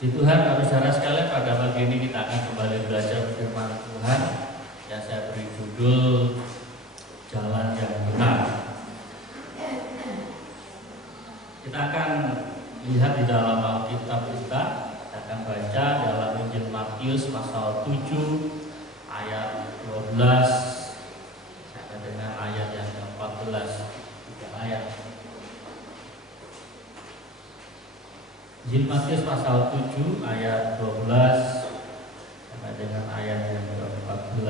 Puji Tuhan, saudara sekalian, pada pagi ini kita akan kembali belajar firman Tuhan yang saya beri judul Jalan yang Benar. Kita akan lihat di dalam Alkitab kita akan baca dalam Injil Matius pasal 7 ayat 12 sampai dengan ayat yang ke-14, 3 ayat. Injil Matius pasal 7 ayat 12 sampai dengan ayat yang ke-14.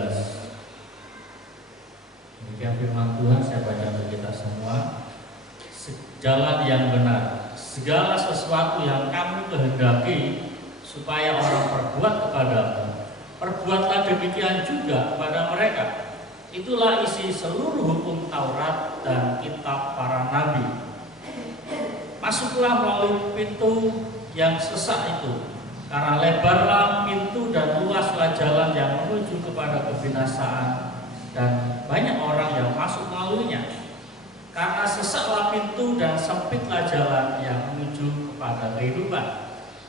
Demikian firman Tuhan, saya baca bagi kita semua. Jalan yang benar, segala sesuatu yang kamu kehendaki supaya orang perbuat kepadamu, perbuatlah demikian juga kepada mereka. Itulah isi seluruh hukum Taurat dan kitab para nabi. Masuklah melalui pintu yang sesak itu, karena lebarlah pintu dan luaslah jalan yang menuju kepada kebinasaan, dan banyak orang yang masuk melaluinya. Karena sesaklah pintu dan sempitlah jalan yang menuju kepada kehidupan,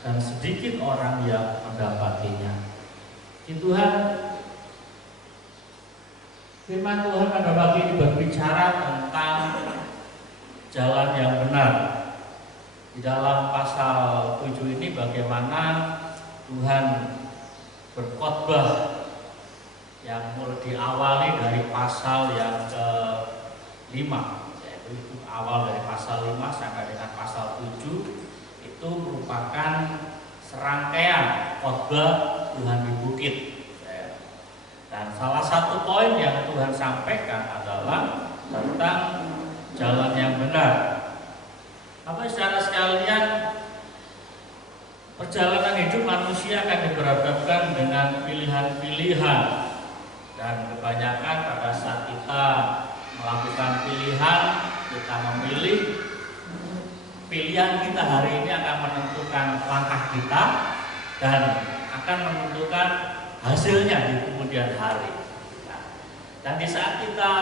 dan sedikit orang yang mendapatinya. Tuhan, firman Tuhan pada pagi ini berbicara tentang jalan yang benar. Di dalam pasal 7 ini bagaimana Tuhan berkhotbah yang mulai diawali dari pasal yang ke-5, yaitu itu awal dari pasal 5 sampai dengan pasal 7 itu merupakan serangkaian khotbah Tuhan di bukit. Dan salah satu poin yang Tuhan sampaikan adalah tentang jalan yang benar. Bapak saudara sekalian, Perjalanan hidup manusia akan diperhadapkan dengan pilihan-pilihan, dan kebanyakan pada saat kita melakukan pilihan, kita memilih, pilihan kita hari ini akan menentukan langkah kita dan akan menentukan hasilnya di kemudian hari. Dan di saat kita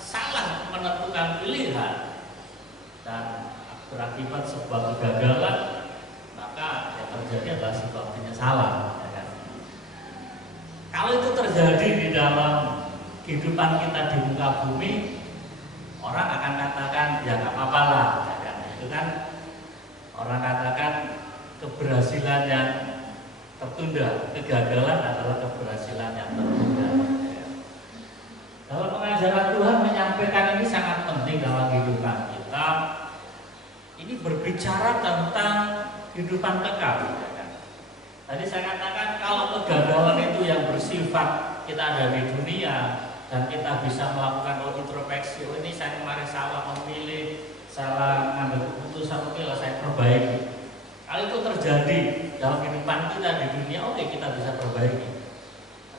salah menentukan pilihan dan berakibat sebuah kegagalan, maka yang terjadi adalah sebuah penyesalan, ya kan? Kalau itu terjadi di dalam kehidupan kita di muka bumi, orang akan katakan ya nggak apa-apa lah, ya kan? Itu kan orang katakan keberhasilan yang tertunda, kegagalan adalah keberhasilan yang tertunda. Ya. Dalam pengajaran Tuhan menyampaikan ini sangat penting dalam kehidupan kita. Ini berbicara tentang kehidupan kekal. Tadi saya katakan kalau kegagalan itu yang bersifat kita ada di dunia dan kita bisa melakukan introspeksi, oh ini saya kemarin salah memilih, salah mengambil keputusan, oke lah saya perbaiki. Kalau itu terjadi dalam kehidupan kita di dunia, oke kita bisa perbaiki.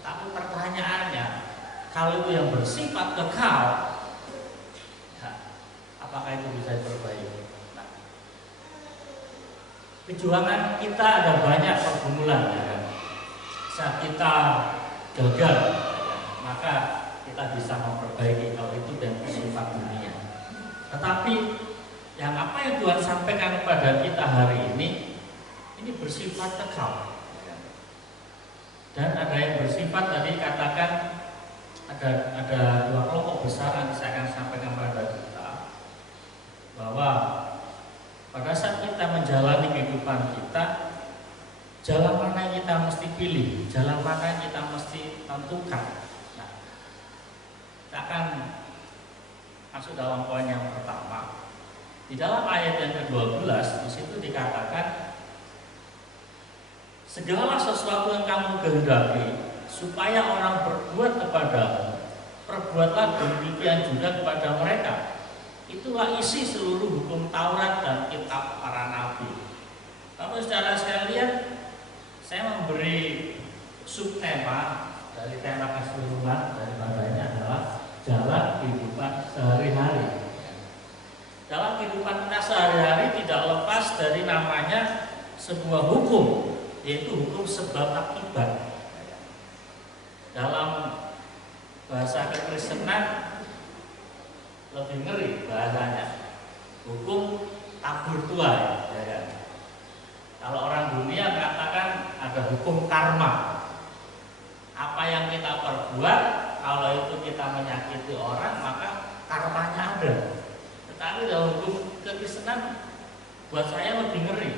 Tapi pertanyaannya, kalau itu yang bersifat kekal, ya, apakah itu bisa diperbaiki? Perjuangan kita ada banyak pergumulan, ya kan? Saat kita gagal, ya kan? Maka kita bisa memperbaiki kalau itu yang bersifat dunia. Tetapi yang apa yang Tuhan sampaikan kepada kita hari ini bersifat kekal, ya kan? Dan ada yang bersifat tadi katakan ada dua kelompok besar yang saya akan sampaikan kepada kita, bahwa pada saat kita menjalani kehidupan kita, jalan mana yang kita mesti pilih, jalan mana yang kita mesti tentukan. Nah, kita akan masuk dalam poin yang pertama. Di dalam ayat yang ke-12, di situ dikatakan, segala sesuatu yang kamu kehendaki, supaya orang berbuat kepadamu, perbuatlah demikian juga kepada mereka. Itulah isi seluruh hukum Taurat dan kitab para nabi. Tapi saudara sekalian, saya memberi subtema dari tema keseluruhan daripadanya adalah jalan kehidupan sehari-hari. Dalam kehidupan kita sehari-hari tidak lepas dari namanya sebuah hukum, yaitu hukum sebab akibat. Dalam bahasa kekristenan lebih ngeri bahasanya, hukum tabur tuai, ya kan? Kalau orang dunia mengatakan ada hukum karma. Apa yang kita perbuat, kalau itu kita menyakiti orang, maka karmanya ada. Tetapi dalam hukum kekristenan buat saya lebih ngeri,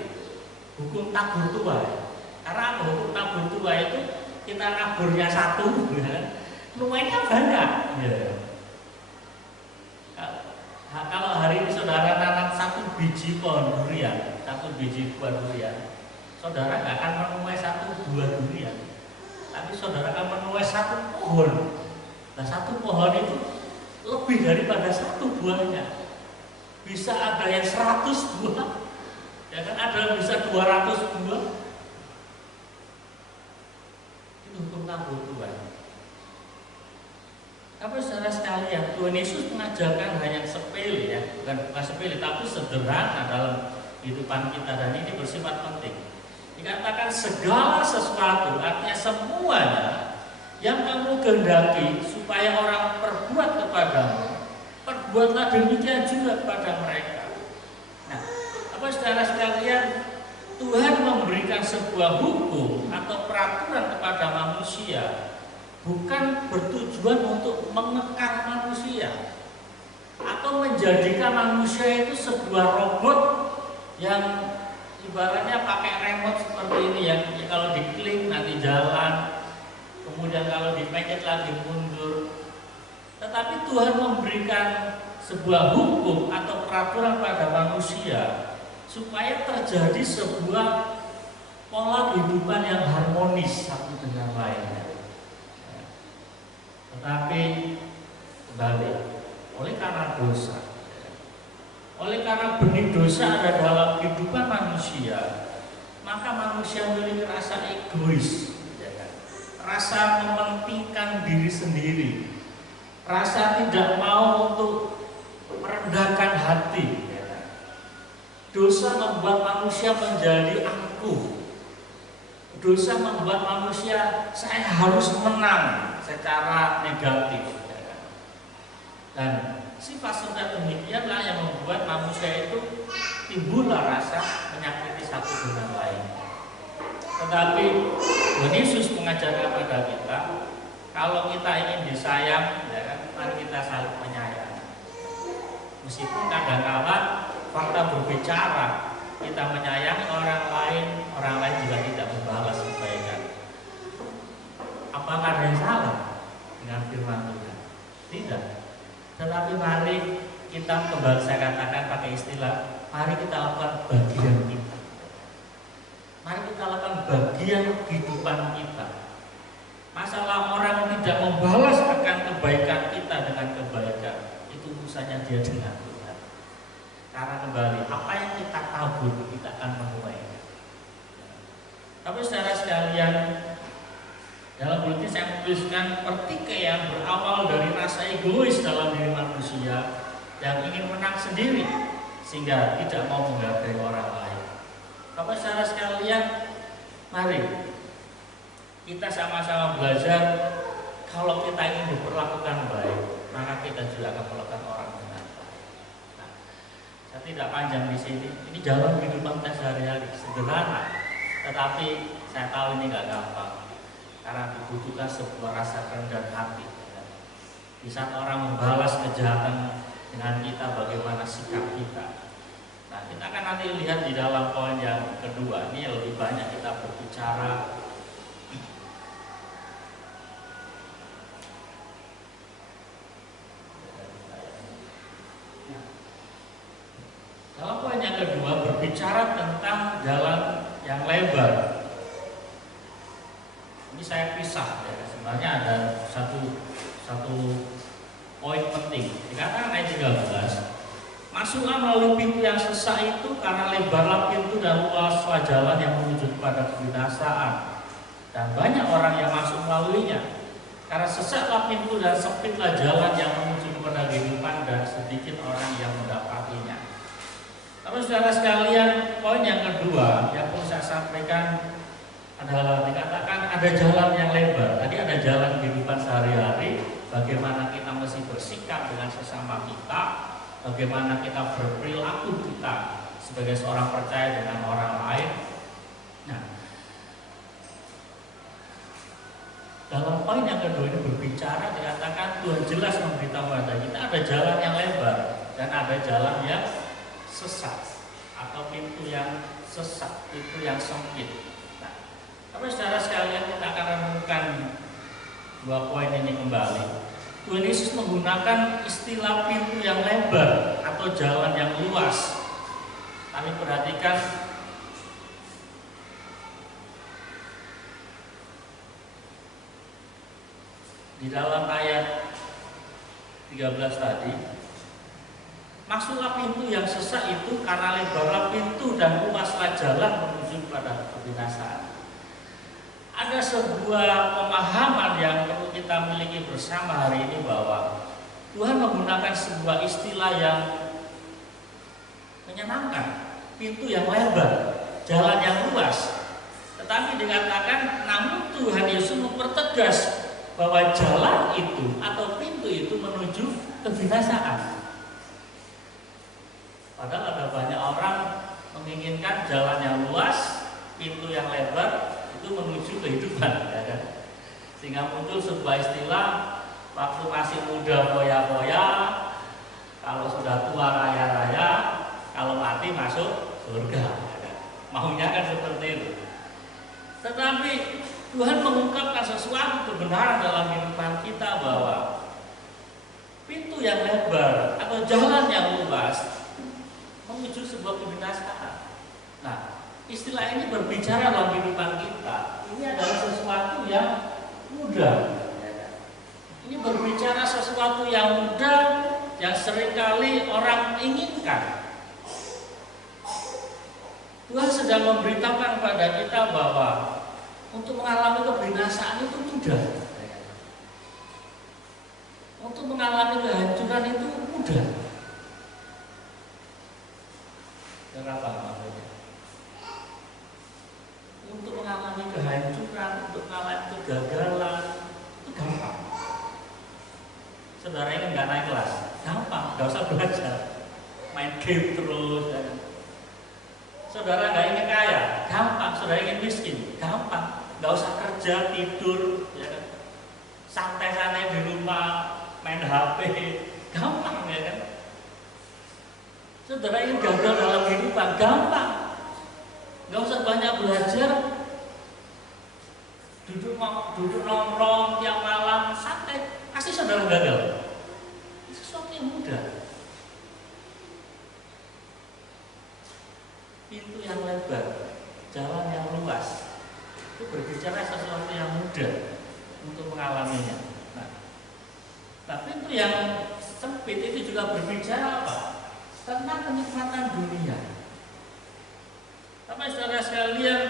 hukum tabur tuai. Karena hukum tabur tuai itu kita naburnya satu, ya, nuainya banyak, ya. Kalau hari ini saudara nanam satu biji pohon durian, satu biji buah durian, saudara nggak akan menuai satu buah durian, tapi saudara akan menuai satu pohon. Nah, satu pohon itu lebih daripada satu buahnya. Bisa ada yang 100 buah, ya kan, ada yang bisa 200 buah. Itu hukum tabur tuai. Tapi saudara sekalian, Tuhan Yesus mengajarkan hal yang sepele, ya, bukan sepele, tapi sederhana dalam kehidupan kita, dan ini bersifat penting. Dikatakan segala sesuatu, artinya semuanya yang kamu kehendaki supaya orang perbuat kepadamu, perbuatlah demikian juga kepada mereka. Nah, apa saudara sekalian, Tuhan memberikan sebuah hukum atau peraturan kepada manusia bukan bertujuan untuk mengekang manusia atau menjadikan manusia itu sebuah robot yang ibaratnya pakai remote seperti ini, yang kalau diklik nanti jalan, kemudian kalau dipencet lagi mundur. Tetapi Tuhan memberikan sebuah hukum atau peraturan pada manusia supaya terjadi sebuah pola kehidupan yang harmonis satu dengan lainnya. Tetapi kembali, oleh karena dosa, oleh karena benih dosa ada dalam kehidupan manusia, maka manusia memiliki rasa egois, ya kan? Rasa mementingkan diri sendiri, rasa tidak mau untuk merendahkan hati. Ya kan? Dosa membuat manusia menjadi angkuh. Dosa membuat manusia saya harus menang secara negatif. Ya kan? Dan sifat-sifat demikianlah yang membuat manusia itu timbullah rasa menyakiti satu dengan lain. Tetapi Tuhan Yesus mengajarkan kepada kita, kalau kita ingin disayang, ya kan, mari kita saling menyayang. Meskipun kadang-kala fakta berbicara, kita menyayangi orang lain juga tidak membalas kebaikan. Apakah ada yang salah dengan firman Tuhan? Tidak. Tetapi mari kita kembali, saya katakan pakai istilah, mari kita lakukan bagian kita. Mari kita lakukan bagian kehidupan kita. Masalah orang tidak membalas akan kebaikan kita dengan kebaikan, itu urusannya dia dengan Tuhan. Karena kembali, apa yang kita tabur kita akan menuai. Tapi saudara sekalian, dalam buku ini saya menuliskan pertikaian berawal dari rasa egois dalam diri manusia yang ingin menang sendiri sehingga tidak mau menghargai orang lain. Bapak saudara sekalian, mari kita sama-sama belajar. Kalau kita ingin diperlakukan baik, maka kita juga akan melakukan orang dengan baik. Nah, saya tidak panjang di sini. Ini jalan kehidupan kita sehari-hari, sederhana, tetapi saya tahu ini nggak gampang. Karena dibutuhkan sebuah rasa kerendahan hati. Di saat orang membalas kejahatan dengan kita, bagaimana sikap kita. Nah, kita akan nanti lihat di dalam poin yang kedua. Ini lebih banyak kita berbicara dalam poin yang kedua, berbicara tentang jalan yang lebar. Ini saya pisah, ya. Sebenarnya ada satu poin penting. Dikatakan ayat 13, masuklah melalui pintu yang sesak itu, karena lebarlah pintu dan luaslah jalan yang menuju kepada kebinasaan, dan banyak orang yang masuk melaluinya. Karena sesaklah pintu dan sempitlah jalan yang menuju kepada kehidupan, dan sedikit orang yang mendapatinya. Tapi saudara sekalian, poin yang kedua yang perlu saya sampaikan adalah dikatakan ada jalan yang lebar. Tadi ada jalan kehidupan sehari-hari, bagaimana kita mesti bersikap dengan sesama kita, bagaimana kita berperilaku kita sebagai seorang percaya dengan orang lain. Nah, dalam poin yang kedua ini berbicara, dikatakan Tuhan jelas memberitahu kepada kita ada jalan yang lebar dan ada jalan yang sesat atau pintu yang sesat, pintu yang sempit. Tapi saudara sekalian, kita akan renungkan dua poin ini kembali. Tuhan Yesus menggunakan istilah pintu yang lebar atau jalan yang luas. Kami perhatikan di dalam ayat 13 tadi, masuklah pintu yang sesak itu, karena lebarlah pintu dan luaslah jalan menuju pada kebinasaan. Ada sebuah pemahaman yang perlu kita miliki bersama hari ini, bahwa Tuhan menggunakan sebuah istilah yang menyenangkan, pintu yang lebar, jalan yang luas. Tetapi dikatakan, namun Tuhan Yesus mempertegas bahwa jalan itu atau pintu itu menuju kebinasaan. Padahal ada banyak orang menginginkan jalan yang luas, pintu yang lebar, itu menuju kehidupan, ya kan? Sehingga muncul sebuah istilah, waktu masih muda foya-foya, kalau sudah tua raya-raya, kalau mati masuk surga, ya kan? Maunya kan seperti itu. Tetapi Tuhan mengungkapkan sesuatu kebenaran dalam kehidupan kita, bahwa pintu yang lebar atau jalan yang luas menuju sebuah kebinasaan. Nah, istilah ini berbicara dalam kehidupan kita. Ini adalah sesuatu yang mudah. Ini berbicara sesuatu yang mudah, yang seringkali orang inginkan. Tuhan sedang memberitahukan kepada kita bahwa untuk mengalami kebinasaan itu mudah. Untuk mengalami kehancuran itu mudah. Kenapa maksudnya? Untuk mengalami kehancuran, untuk mengalami kegagalan itu gampang. Saudara ingin nggak naik kelas? Gampang, nggak usah belajar, main game terus. Ya. Saudara nggak ingin kaya? Gampang. Saudara ingin miskin? Gampang, nggak usah kerja, tidur, ya kan? Santai-santai di rumah, main HP, gampang ya kan? Saudara ingin gagal dalam kehidupan? Gampang, nggak usah banyak belajar, duduk nongkrong tiap malam, santai, pasti saudara gagal. Sesuatu yang mudah. Pintu yang lebar, jalan yang luas, itu berbicara sesuatu yang mudah untuk mengalaminya. Nah, pintu yang sempit itu juga berbicara apa? Tentang kenikmatan dunia. Tapi saudara sekalian,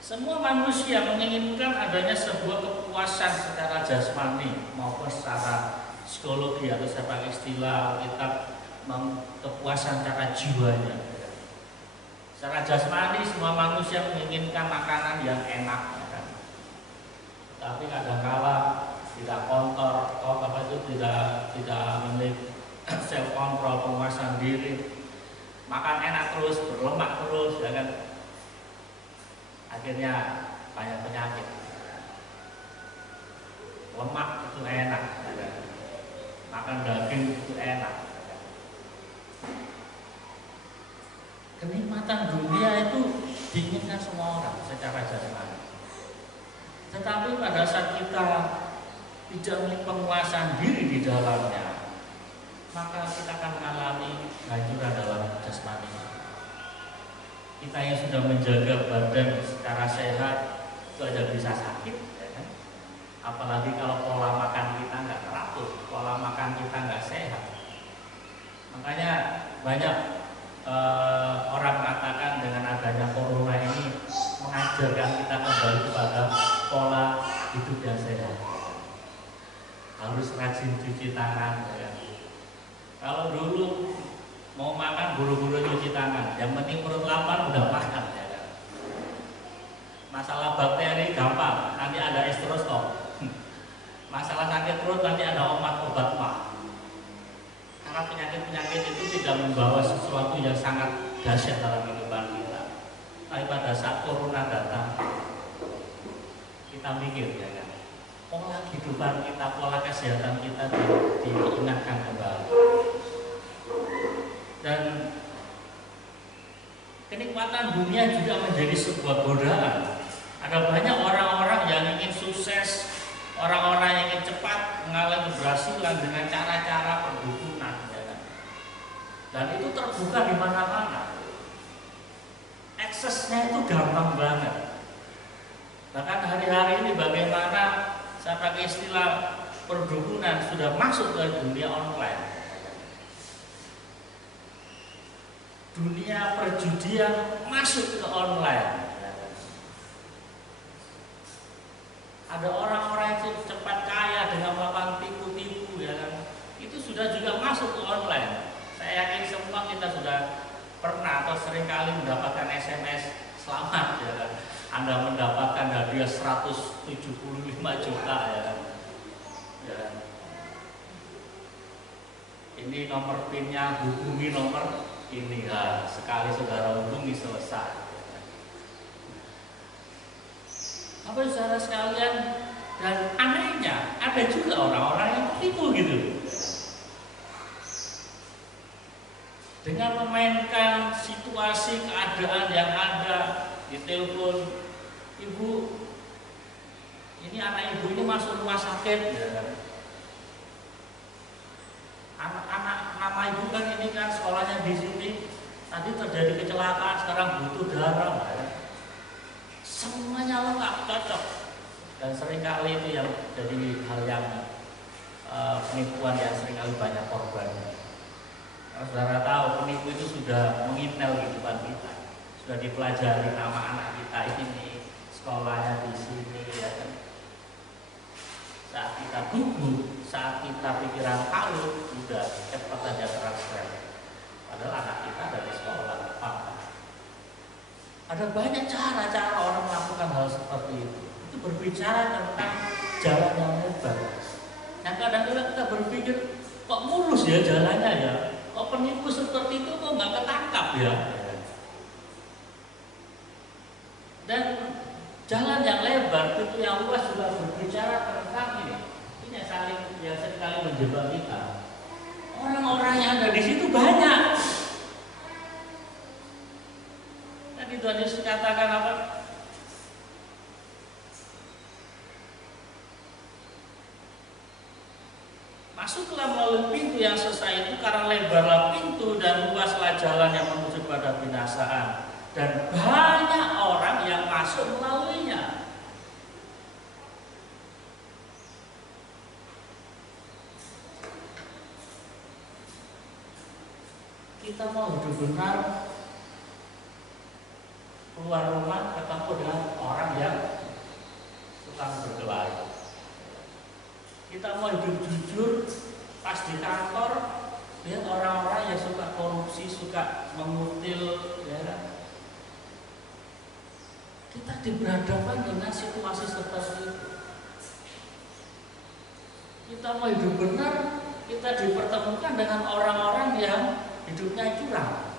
semua manusia menginginkan adanya sebuah kepuasan secara jasmani maupun secara psikologi atau secara istilah kita kepuasan secara jiwanya. Secara jasmani semua manusia menginginkan makanan yang enak, ya kan? Tapi kadang-kala tidak tidak memiliki self control, penguasaan diri, makan enak terus, berlemak terus, ya kan? Akhirnya banyak penyakit. Lemak itu enak, ya kan? Makan daging itu enak. Kenikmatan dunia itu diinginkan semua orang secara jasmani. Tetapi pada saat kita tidak memiliki penguasaan diri di dalamnya, maka kita akan mengalami kehancuran dalam jasmani. Kita yang sudah menjaga badan secara sehat itu aja bisa sakit, ya kan? Apalagi kalau pola makan kita nggak teratur, pola makan kita nggak sehat. Makanya banyak orang mengatakan dengan adanya corona ini mengajarkan kita kembali kepada pola hidup yang sehat. Harus rajin cuci tangan, ya. Kalau dulu mau makan buru-buru cuci tangan, yang penting perut lapar udah makan, ya. Masalah bakteri gampang, nanti ada estrostop. Masalah sakit perut nanti ada obat mah. Karena penyakit-penyakit itu tidak membawa sesuatu yang sangat dahsyat dalam kehidupan kita. Tapi pada saat corona datang, kita mikir, ya kan, pola kehidupan kita, pola kesehatan kita diingatkan kembali. Dan kenikmatan dunia juga menjadi sebuah godaan. Ada banyak orang-orang yang ingin sukses, orang-orang yang ingin cepat mengalami keberhasilan dengan cara-cara perdukunan. Dan itu terbuka di mana-mana. Aksesnya itu gampang banget. Bahkan hari-hari ini bagaimana saya pakai istilah perdukunan sudah masuk ke dunia online. Dunia perjudian masuk ke online. Ada orang-orang yang cepat kaya dengan melakukan tipu-tipu, ya kan? Itu sudah juga masuk ke online. Saya yakin semua kita sudah pernah atau sering kali mendapatkan SMS selamat, ya kan? Anda mendapatkan hadiah 175 juta, ya kan? Ya. Ini nomor PIN-nya, hubungi nomor ini, ya. Sekali saudara hubungi selesai. Apa saudara sekalian, dan anehnya ada juga orang-orang yang tertipu gitu. Dengan memainkan situasi keadaan yang ada di telepon, ibu, ini anak ibu ini masuk rumah sakit, ya. Anak nama ibu kan ini kan sekolahnya di sini, tadi terjadi kecelakaan, sekarang butuh darah, ya. Semuanya lengkap, cocok. Dan seringkali itu yang jadi hal yang penipuan yang seringkali banyak korbannya. Kalau saudara tahu, penipu itu sudah mengintel kehidupan kita. sudah dipelajari nama anak kita ini, sekolahnya di sini, ya kan. Saat kita gugup, saat kita pikiran kalut, sudah cepat saja transfer. Padahal anak kita dari sekolah apa? Ada banyak cara orang melakukan hal seperti itu. Itu berbicara tentang jalan yang lebar. Yang kadang-kadang kita berpikir, kok mulus ya jalannya ya? Kok penipu seperti itu kok nggak ketangkap ya? Dan jalan yang lebar, pintu yang luas juga berbicara tentang ini. Ini yang sekali menjebak kita. Orang-orang yang ada di situ banyak. Tadi Tuhan Yesus katakan apa? Masuklah melalui pintu yang sesak itu, karena lebarlah pintu dan luaslah jalan yang menuju pada binasaan, dan banyak orang yang masuk melaluinya. Kita mau hidup benar, keluar rumah ketemu dengan orang yang tukang berkelahi. Kita mau hidup jujur, pas di kantor lihat orang-orang yang suka korupsi, suka mengutil, ya. Kita diberhadapan dengan situasi seperti itu. Kita mau hidup benar, kita dipertemukan dengan orang-orang yang hidupnya curang.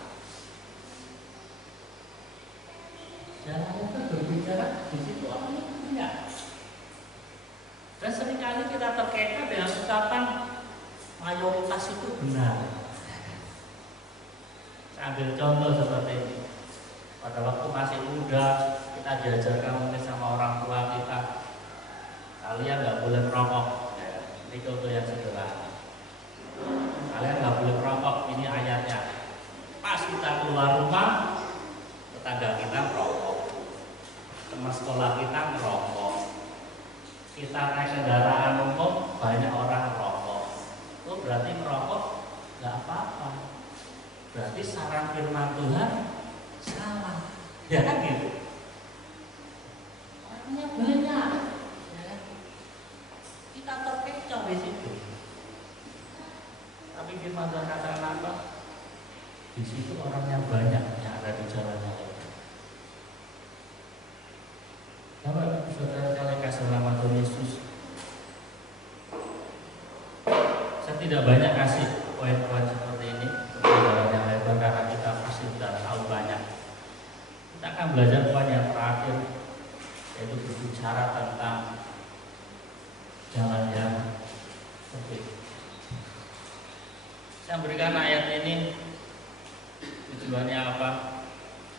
Jangan lupa berbicara di situ orang yang punya. Dan seringkali kita terkena dengan ucapan mayoritas itu benar. Saya ambil contoh seperti ini. Pada waktu masih muda, kita diajarkan mungkin sama orang tua kita, kalian nggak boleh merokok. Ya, ini contoh yang sederhana. Kalian nggak boleh merokok, ini ayatnya. Pas kita keluar rumah, tetangga kita merokok, teman sekolah kita merokok. Kita naik kendaraan umum, banyak orang merokok. Itu berarti merokok nggak apa-apa. Berarti saran firman Tuhan salah. Ya kan gitu. Orangnya banyak. Ya. Kita terkecoh di situ. Tapi firman Tuhan katakan apa? Di situ orangnya banyak yang ada di jalannya. Bapak saudara sekalian kasih nama Tuhan Yesus, saya tidak banyak kasih poin-poin seperti ini jalan yang lebar karena kita pasti sudah tahu banyak. Kita akan belajar poin yang terakhir, yaitu berbicara tentang jalan yang sempit. Saya berikan ayat ini tujuannya apa?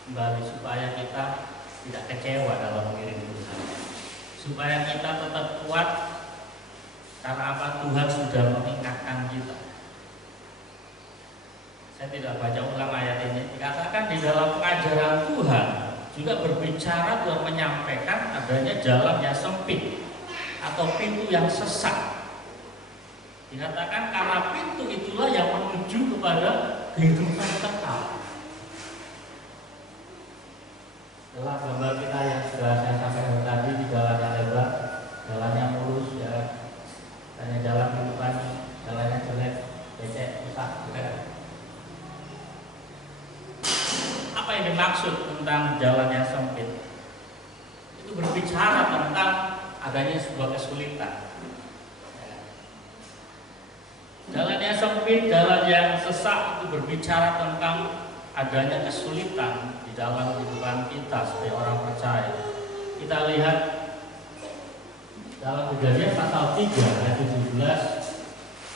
Kembali supaya kita tidak kecewa dalam mengiring Tuhan, supaya kita tetap kuat karena apa? Tuhan sudah mengingatkan kita. Saya tidak baca ulang ayat ini. Dikatakan di dalam pengajaran Tuhan juga berbicara, Tuhan menyampaikan adanya jalan yang sempit atau pintu yang sesak. Dikatakan karena pintu itulah yang menuju kepada kehidupan kekal. Dalam gambar kita yang sudah saya sampaikan tadi, di jalan yang lebar, jalannya mulus, ya, hanya jalan kehidupan, jalannya jelek, becek, rusak. Apa yang dimaksud tentang jalan yang sempit? Itu berbicara tentang adanya sebuah kesulitan. Jalan yang sempit, jalan yang sesak itu berbicara tentang adanya kesulitan di dalam kehidupan kita sebagai orang percaya. Kita lihat dalam Kejadian pasal 3 ayat 17,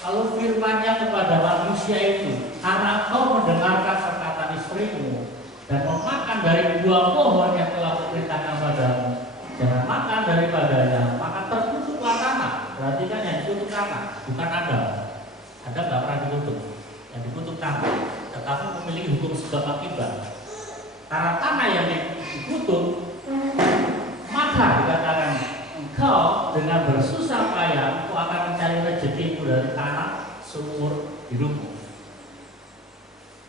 lalu firman-Nya kepada manusia itu, karena engkau mendengarkan perkataan istrimu dan memakan dari buah pohon yang telah kuperintahkan padamu, jangan makan daripadanya, maka terkutuklah tanah. Berarti kan yang dikutuk tanah, bukan Adam. Adam nggak pernah dikutuk, yang dikutuk tanah, tetapi memiliki hukum sebab akibat. Karena tanah yang dikutuk, maka dikatakan engkau dengan bersusah payah engkau akan mencari rezekimu dari tanah seumur hidupmu.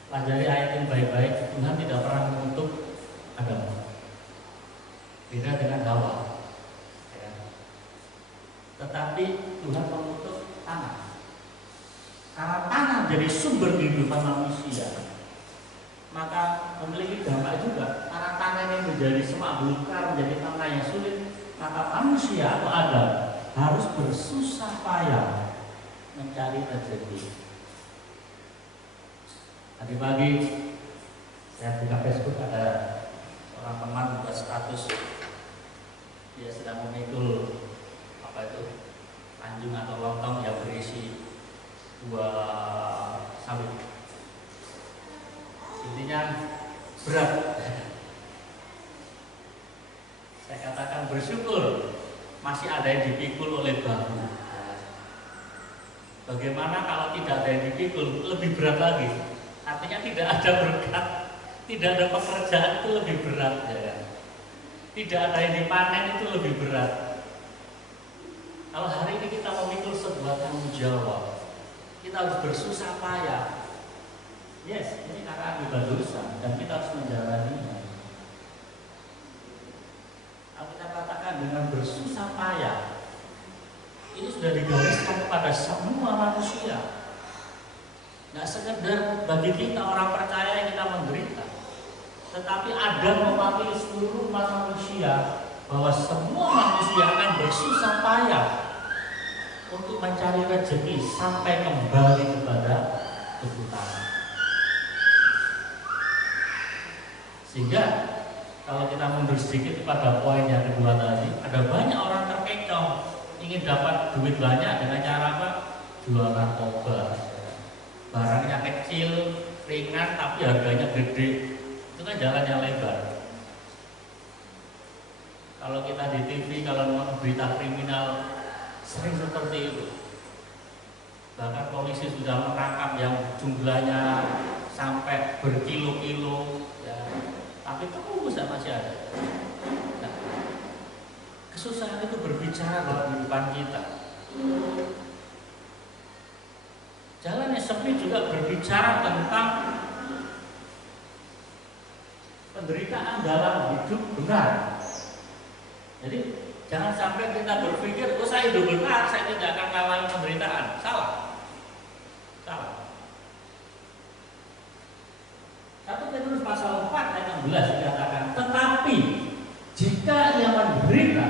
Pelajari ayat ini baik-baik. Tuhan tidak pernah mengutuk beda dengan Hawa. Ya. Tetapi Tuhan mengutuk tanah. Karena tanah jadi sumber kehidupan manusia, maka memiliki dampak juga. Karena tanah ini menjadi semak belukar, menjadi tanah yang sulit, maka manusia atau Adam harus bersusah payah mencari rezeki. Tadi pagi saya buka Facebook, ada seorang teman buat status, dia sedang memikul anjing atau lontong yang berisi buah sawit. Intinya berat. Saya katakan bersyukur masih ada yang dipikul oleh bahu. Bagaimana kalau tidak ada yang dipikul, lebih berat lagi. Artinya tidak ada berkat, tidak ada pekerjaan, itu lebih berat, ya kan? Tidak ada yang dipanen, itu lebih berat. Kalau hari ini kita memikul sebuah tanggung jawab, kita harus bersusah payah. Yes, ini karena akibat dosa dan kita harus menjalaninya. Kalau kita katakan dengan bersusah payah, ini sudah digariskan kepada semua manusia. Nggak sekedar bagi kita orang percaya yang kita menderita, tetapi ada mewakili seluruh umat manusia, bahwa semua manusia akan bersusah payah untuk mencari rezeki sampai kembali kepada Tuhan. Sehingga kalau kita mundur sedikit pada poin yang kedua tadi, ada banyak orang terkecoh ingin dapat duit banyak dengan cara apa? Jual narkoba. Barangnya kecil, ringan, tapi harganya gede. Itu kan jalan yang lebar. Kalau kita di TV, kalau nonton berita kriminal, sering seperti itu. Bahkan polisi sudah menangkap yang jumlahnya sampai berkilo-kilo, ya. Tapi terus masih ada. Nah, kesusahan itu berbicara dalam kehidupan kita. Jalan yang sempit juga berbicara tentang penderitaan dalam hidup benar. Jadi jangan sampai kita berpikir, oh saya hidup benar, saya tidak akan mengalami penderitaan. Salah. 1 Petrus pasal 4 ayat 16 dikatakan, tetapi jika ia menderita,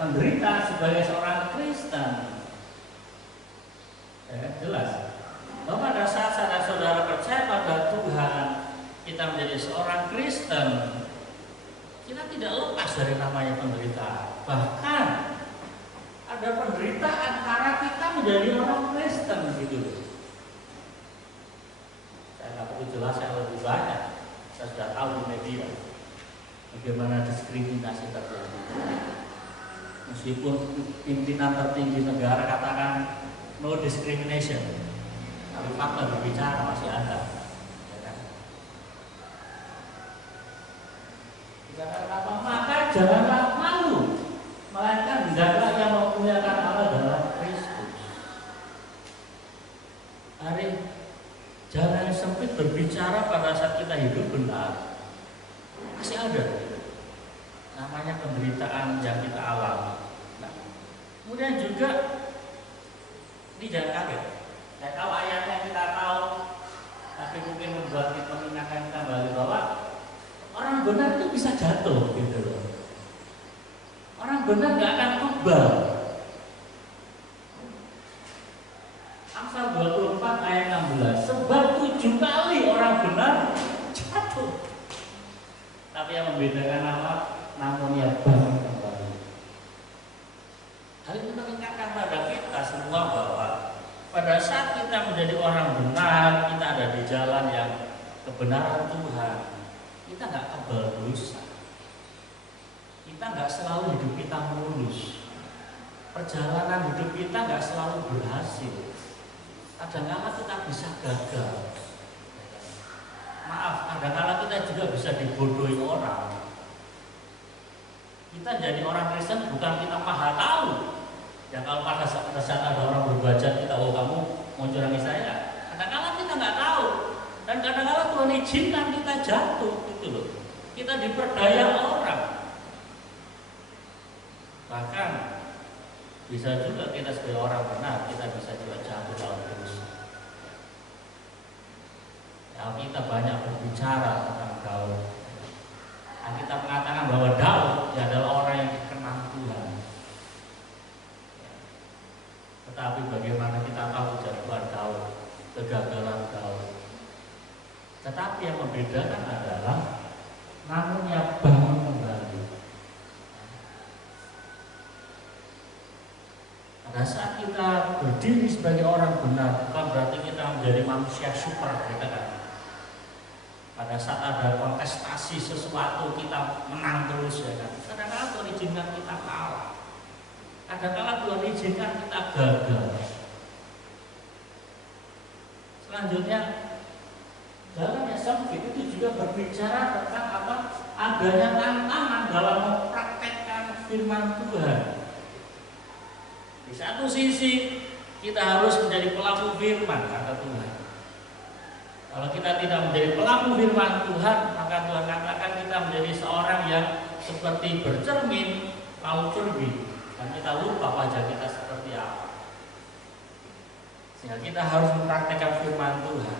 menderita sebagai seorang Kristen, jelas bahwa pada saat saudara percaya pada Tuhan, kita menjadi seorang Kristen, kita tidak lepas dari namanya penderitaan. Bahkan ada penderitaan karena kita menjadi orang Kristen, gitu. Saya nggak perlu jelas yang lebih banyak. Saya sudah tahu di media bagaimana diskriminasi terjadi. Meskipun pimpinan tertinggi negara katakan no discrimination, tapi fakta berbicara masih ada. Maka janganlah malu, melainkan hendaklah yang memuliakan Allah dalam Kristus. Hari jalan yang sempit berbicara pada saat kita hidup benar, masih ada. Namanya penderitaan yang kita alami. Nah, kemudian juga ini jangan kaget. Saya tahu ayatnya kita tahu, tapi mungkin membuat kita mengingatkan kembali bahwa orang benar itu bisa jatuh, gitu loh. Orang benar nggak akan kebal. Amsal 24 ayat 16. Sebab 7 kali orang benar jatuh, tapi yang membedakan apa? Namun ia bangun kembali. Hal ini mengingatkan pada kita semua bahwa pada saat kita menjadi orang benar, kita ada di jalan yang kebenaran Tuhan, kita nggak kebal dosa. Kita nggak selalu hidup kita mulus. Perjalanan hidup kita nggak selalu berhasil. Kadang-kadang kita bisa gagal. Maaf, kadang-kadang kita juga bisa dibodohi orang. Kita jadi orang Kristen bukan kita maha tahu. Ya kalau pada saat ada orang berbajak kita, oh kamu mau curangi saya. Kadang-kadang kita nggak tahu. Dan kadang-kadang Tuhan izinkan kita jatuh, gitu loh. Kita diperdaya orang. Bisa juga kita sebagai orang benar, kita bisa juga jatuh dalam dosa. Ya, kita banyak berbicara tentang Daud. Nah, kita mengatakan bahwa Daud adalah orang yang dikenal Tuhan. Tetapi bagaimana kita tahu jatuhan Daud, kegagalan Daud. Tetapi yang membedakan adalah namun ia bangun kembali. Pada saat kita berdiri sebagai orang benar, bukan berarti kita menjadi manusia super, gitu kan? Pada saat ada kontestasi sesuatu kita menang terus, ya kan? Kadang-kadang Tuhan izinkan kita kalah, kadang-kadang Tuhan izinkan kita gagal. Selanjutnya, dalam yang sempit itu juga berbicara tentang apa? Adanya tantangan dalam mempraktekkan firman Tuhan. Di satu sisi kita harus menjadi pelaku firman, kata Tuhan. Kalau kita tidak menjadi pelaku firman Tuhan, maka Tuhan katakan kita menjadi seorang yang seperti bercermin lalu pergi, dan kita lupa wajah kita seperti apa. Sehingga kita harus mempraktekkan firman Tuhan.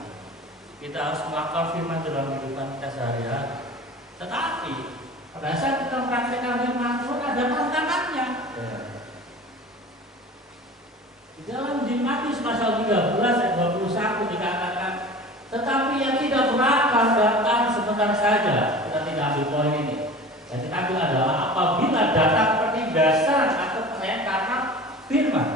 Kita harus melakukan firman dalam kehidupan kita sehari-hari. Tetapi pada saat kita mempraktekkan firman Tuhan ada tantangannya. Di dalam Matius pasal 13 ayat 21 dikatakan, tetapi yang tidak berakal datang sebentar saja. Kita tidak ambil poin ini. Yang kita ambil adalah apabila datang penindasan atau penilaian karena firman.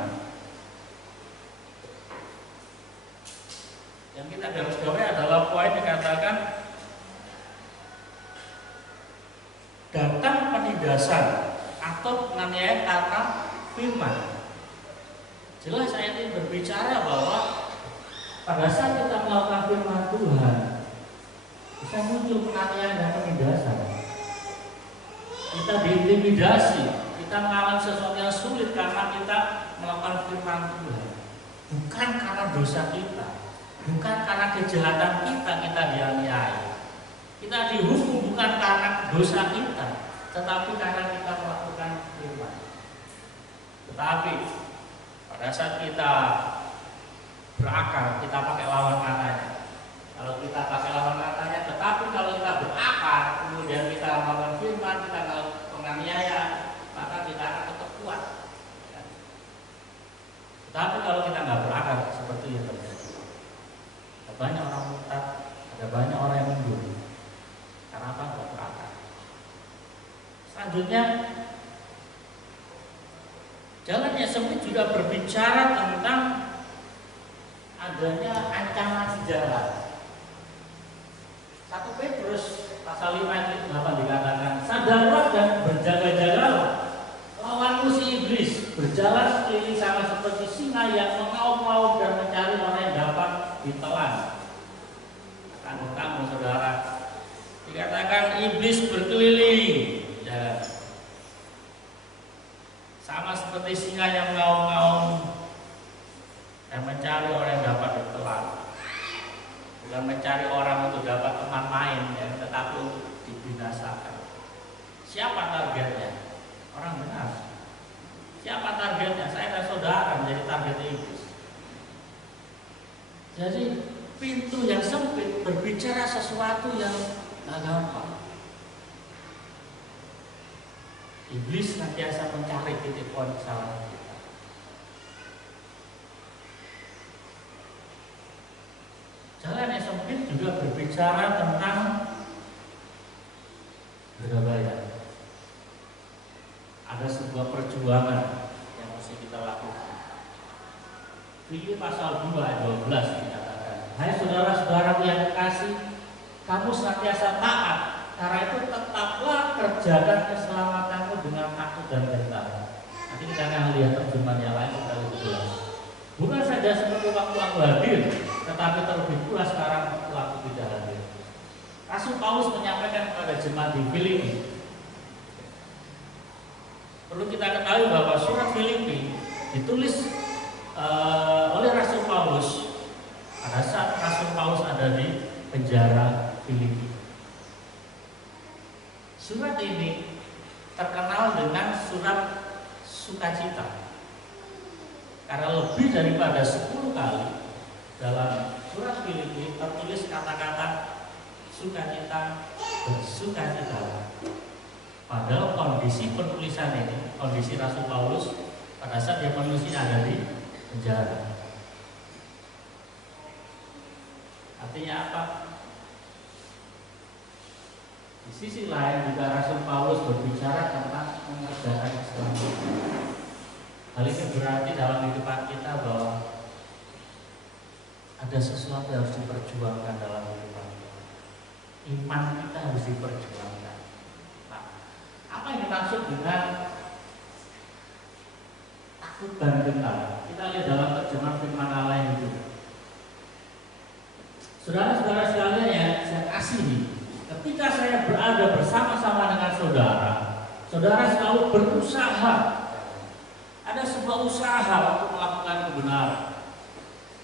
Yang kita garis bawahi adalah poin dikatakan datang penindasan atau penganiayaan karena firman. Jelas ayat ini berbicara bahwa pada saat kita melakukan firman Tuhan bisa muncul penganiayaan dan penindasan. Kita diintimidasi, kita mengalami sesuatu yang sulit karena kita melakukan firman Tuhan. Bukan karena dosa kita, bukan karena kejahatan kita dianiaya. Kita dihukum bukan karena dosa kita, tetapi karena kita melakukan firman. Tetapi pada saat kita berakar, kita pakai lawan katanya. Kalau kita pakai lawan katanya, tetapi kalau kita berakar, kemudian kita melakukan firman, kita melakukan penganiayaan, maka kita akan tetap kuat. Tetapi kalau kita nggak berakar, seperti yang terjadi. Ada banyak orang murtad, ada banyak orang yang mundur. Karena apa? Nggak berakar. Selanjutnya, jalan yang sempit juga berbicara tentang adanya ancaman sejarah. 1 Petrus pasal 5 ayat 8 dikatakan, sadarlah dan berjaga-jagalah, lawanmu si iblis berjalan sekeliling sama seperti singa yang mengaum-ngaum dan mencari orang yang dapat ditelan. Kamu saudara, dikatakan iblis berkeliling, ya. Sama seperti singa yang mengaum-ngaum dan mencari orang yang dapat ditelan. Bukan mencari orang untuk dapat teman main, ya, tetapi untuk dibinasakan. Siapa targetnya? Orang benar. Siapa targetnya? Saya dan saudara menjadi target iblis. Jadi pintu yang sempit berbicara sesuatu yang tidak gampang. Iblis senantiasa mencari titik poin kesalahan kita. Jalan yang sempit juga berbicara tentang bergabaya. Ada sebuah perjuangan yang mesti kita lakukan. Filipi pasal 2 ayat 12 dikatakan, hai saudara-saudaraku yang kekasih, kamu senantiasa taat, karena itu tetaplah kerjakan keselamatanmu dengan takut dan gentar. Nanti kita akan lihat terjemahan yang lain kita lebih jelas. Bukan saja seperti waktu aku hadir, tetapi terlebih pula sekarang waktu aku tidak hadir. Rasul Paulus menyampaikan kepada jemaat di Filipi. Perlu kita ketahui bahwa surat Filipi ditulis oleh Rasul Paulus pada saat Rasul Paulus ada di penjara Filipi. Surat ini terkenal dengan surat sukacita. Karena lebih daripada 10 kali dalam surat Filipi tertulis kata-kata sukacita, bersukacita. Padahal kondisi penulisan ini, kondisi Rasul Paulus pada saat dia menulisnya ada di penjara. Artinya apa? Di sisi lain juga Rasul Paulus berbicara tentang mengerjakan keselamatan. Hal ini berarti dalam kehidupan kita bahwa ada sesuatu yang harus diperjuangkan dalam kehidupan kita. Iman kita harus diperjuangkan. Nah, apa yang dimaksud dengan takut dan gentar? Kita lihat dalam terjemahan firman Allah yang itu. Saudara-saudara sekalian yang saya kasihi, ketika saya berada bersama-sama dengan saudara, saudara selalu berusaha. Ada sebuah usaha untuk melakukan kebenaran,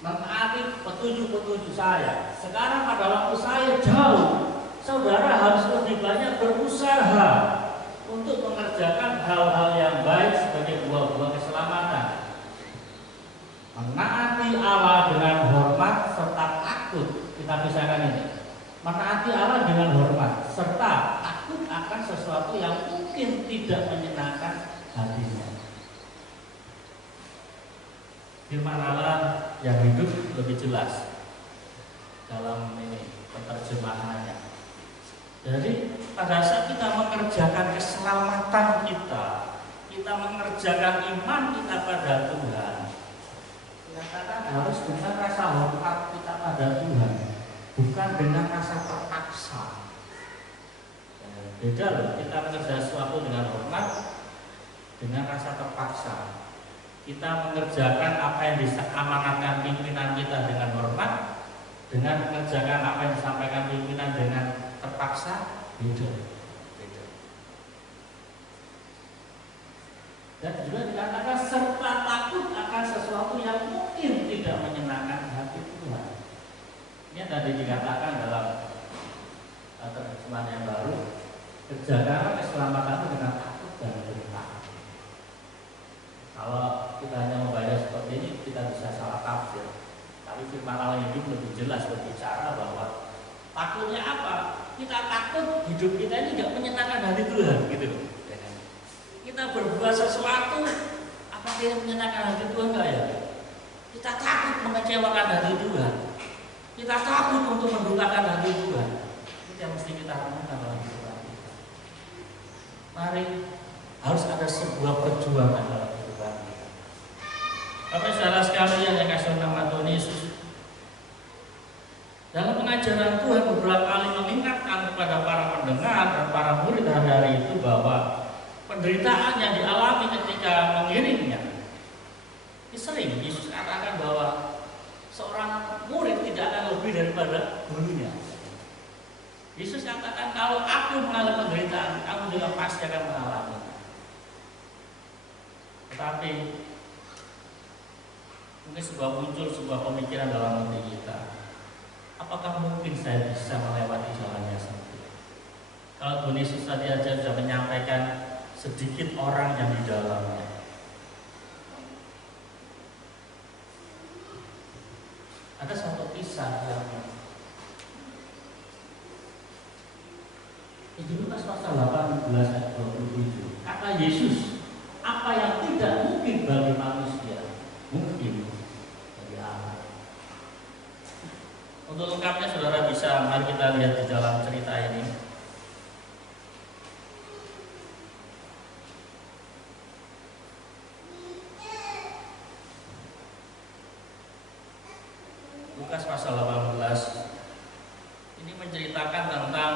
mentaati petunjuk-petunjuk saya. Sekarang pada waktu saya jauh, saudara harus lebih banyak berusaha untuk mengerjakan hal-hal yang baik sebagai buah-buah keselamatan. Menaati Allah dengan hormat serta takut. Kita pisahkan ini. Menaati Allah dengan hormat serta takut akan sesuatu yang mungkin tidak menyenangkan hatinya. Firman Allah yang hidup lebih jelas dalam ini penerjemahannya. Jadi pada saat kita mengerjakan keselamatan kita mengerjakan iman kita pada Tuhan, katakan harus dengan rasa hormat kita pada Tuhan, bukan dengan rasa terpaksa. Beda loh, kita mengerjakan sesuatu dengan hormat, dengan rasa terpaksa. Kita mengerjakan apa yang diamanatkan pimpinan kita dengan hormat, dengan mengerjakan apa yang disampaikan pimpinan dengan terpaksa, beda. Dan juga dikatakan serta takut akan sesuatu yang mungkin tidak menyenangkan hati Tuhan. Ini tadi dikatakan dalam terjemahan yang baru, kerjakan keselamatanmu dengan takut dan gentar. Kalau kita hanya membaca seperti ini, kita bisa salah tafsir. Tapi firman Allah hidup lebih jelas berbicara bahwa takutnya apa? Kita takut hidup kita ini tidak menyenangkan hati Tuhan, gitu. Kita berbuat sesuatu, apa dia menyenangkan hati Tuhan enggak ya? Kita takut mengecewakan hati Tuhan. Kita takut untuk mendukakan hati Tuhan. Itu yang mesti kita renungkan dalam kehidupan kita. Mari harus ada sebuah perjuangan dalam kehidupan kita. Bapak saudara sekalian yang kasih nama Tuhan Yesus, dalam pengajaran Tuhan beberapa kali mengingatkan kepada para pendengar dan para murid hari itu bahwa penderitaan yang dialami ketika mengiringnya. Sering Yesus katakan bahwa seorang murid tidak akan lebih daripada gurunya. Yesus katakan kalau aku mengalami penderitaan, kamu juga pasti akan mengalami. Tetapi mungkin muncul sebuah pemikiran dalam hati kita. Apakah mungkin saya bisa melewati jalannya sendiri? Kalau Tuhan Yesus tadi aja sudah menyampaikan sedikit orang yang di dalamnya. Ada satu kisah yang di Lukas pasal 18 ayat 27. Kata Yesus, apa yang tidak mungkin bagi manusia, mungkin bagi Allah. Untuk lengkapnya saudara bisa mari kita lihat di dalam cerita ini. Lukas pasal 18 ini menceritakan tentang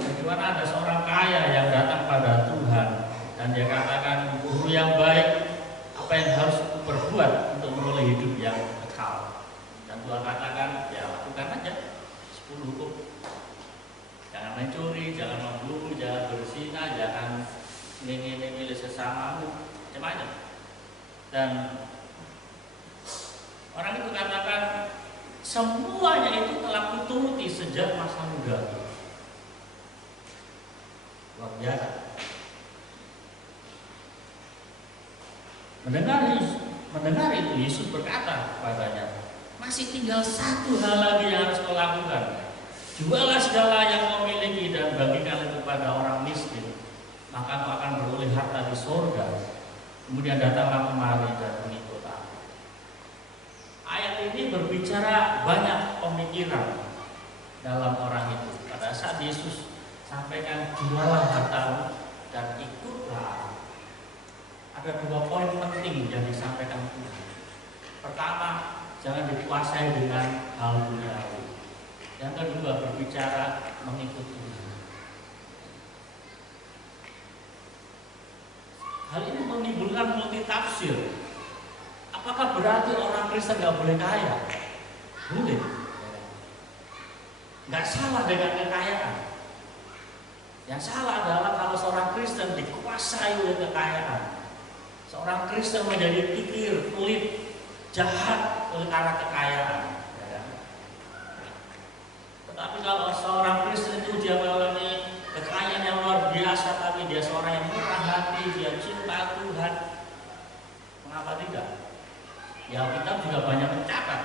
bagaimana ada seorang kaya yang datang pada Tuhan dan dia katakan, guru yang baik, apa yang harus aku perbuat untuk memperoleh hidup yang kekal? Dan Tuhan katakan, ya lakukan aja 10 hukum. Jangan mencuri, jangan membunuh, jangan berzina, jangan menginginkan sesamamu, macam-macam. Dan orang itu katakan semuanya itu telah kuturuti sejak masa muda. Luar biasa. Mendengar itu Yesus berkata kepadanya, masih tinggal satu hal lagi yang harus kau lakukan. Jualah segala yang kau miliki dan bagikan itu kepada orang miskin, maka kau akan beroleh harta di surga. Kemudian datanglah kemari dan mengikut aku. Ayat ini berbicara banyak pemikiran dalam orang itu. Pada saat Yesus sampaikan jualah hartamu dan ikutlah, ada dua poin penting yang disampaikan Tuhan. Pertama, jangan dikuasai dengan hal duniawi. Yang kedua, berbicara mengikut Tuhan. Hal ini menimbulkan multitafsir. Apakah berarti orang Kristen nggak boleh kaya? Boleh. Nggak salah dengan kekayaan. Yang salah adalah kalau seorang Kristen dikuasai oleh kekayaan. Seorang Kristen menjadi kikir, pelit, jahat oleh karena kekayaan. Tetapi kalau seorang Kristen itu dia mengalami kekayaan yang luar biasa, tapi dia seorang yang murah hati, dia cinta Tuhan, mengapa tidak? Ya, kita juga banyak mencatat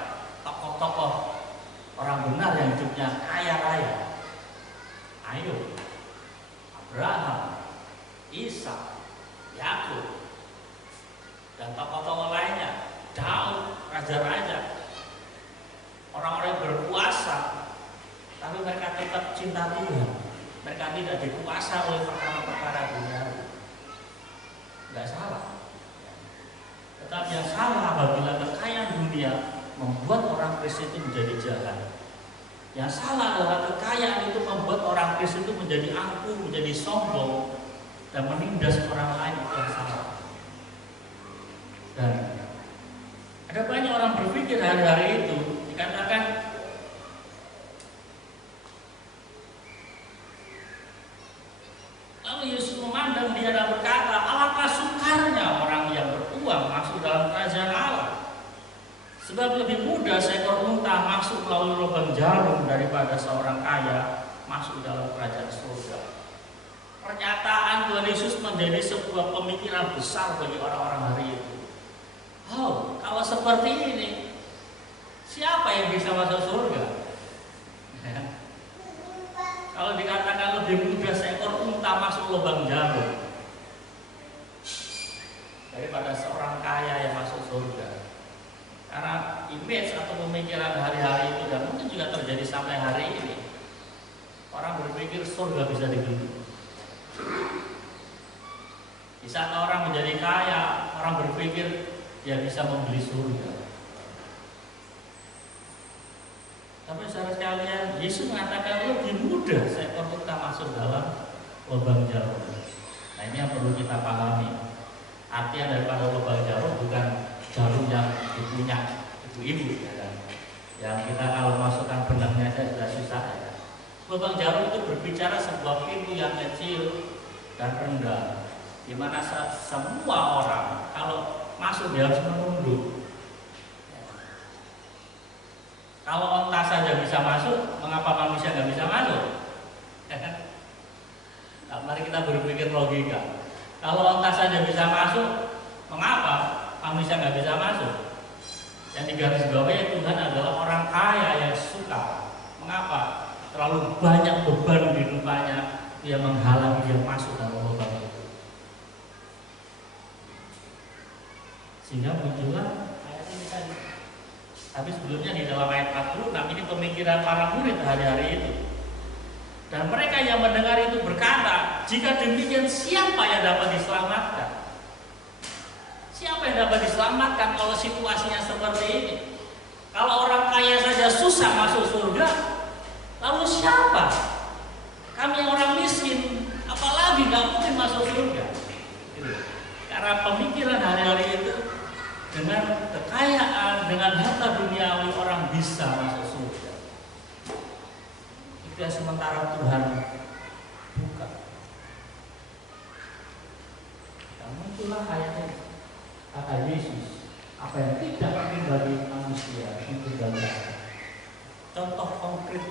tokoh-tokoh orang benar yang hidupnya kaya raya. Ayub, Abraham, Ishak, Yakub, dan tokoh-tokoh lainnya, Daud, raja-raja, orang-orang yang berkuasa, tapi mereka tetap cinta Tuhan. Mereka tidak dikuasa oleh perkara-perkara duniawi. Tidak salah. Tetapi yang salah apabila kekayaan dunia membuat orang Kristen itu menjadi jahat. Yang salah adalah kekayaan itu membuat orang Kristen itu menjadi angkuh, menjadi sombong, dan menindas orang lain. Itu yang salah. Dan ada banyak orang berpikir hari-hari itu dikatakan lalu Yesus memandang dia dan berkata, alangkah sukarnya orang yang beruang masuk dalam kerajaan Allah. Sebab lebih mudah seekor unta masuk melalui lubang jarum daripada seorang kaya masuk dalam kerajaan surga. Pernyataan Tuhan Yesus menjadi sebuah pemikiran besar bagi orang-orang hari itu. Oh, kalau seperti ini, siapa yang bisa masuk surga? Kalau dikatakan lebih mudah seekor unta masuk lubang jarum daripada seorang kaya yang masuk surga. Karena image atau pemikiran hari-hari itu dan mungkin juga terjadi sampai hari ini. Orang berpikir surga bisa dibeli. Di saat orang menjadi kaya, orang berpikir dia bisa membeli surga. Tapi saudara sekalian, Yesus mengatakan lebih mudah seekor unta masuk dalam lubang jarum. Nah, ini yang perlu kita pahami. Artinya daripada lubang jarum bukan jarum yang dipunya ibu-ibu, ya kan? Yang kita kalau masukkan benangnya saja sudah susah. Ya. Lubang jarum itu berbicara sebuah pintu yang kecil dan rendah, di mana semua orang kalau masuk dia harus menunduk. Kalau onta saja bisa masuk, mengapa manusia nggak bisa masuk? Nah, mari kita berpikir logika. Kalau onta saja bisa masuk, mengapa manusia nggak bisa masuk? Yang digarisbawahi Tuhan adalah orang kaya yang suka. Mengapa? Terlalu banyak beban di hidupnya, dia menghalangi dia masuk dalam lubang itu. Sehingga muncullah ayat ini tadi. Tapi sebelumnya di dalam ayat 46 ini pemikiran para murid hari-hari itu. Dan mereka yang mendengar itu berkata, jika demikian siapa yang dapat diselamatkan? Siapa yang dapat diselamatkan kalau situasinya seperti ini? Kalau orang kaya saja susah masuk surga, lalu siapa? Kami yang orang miskin, apalagi nggak mungkin masuk surga. Karena pemikiran hari-hari itu, dengan kekayaan, dengan harta duniawi orang bisa masuk surga. Itu yang sementara Tuhan buka. Dan muncullah ayatnya, kata Yesus, apa yang tidak mungkin bagi manusia itu gagal. Contoh konkret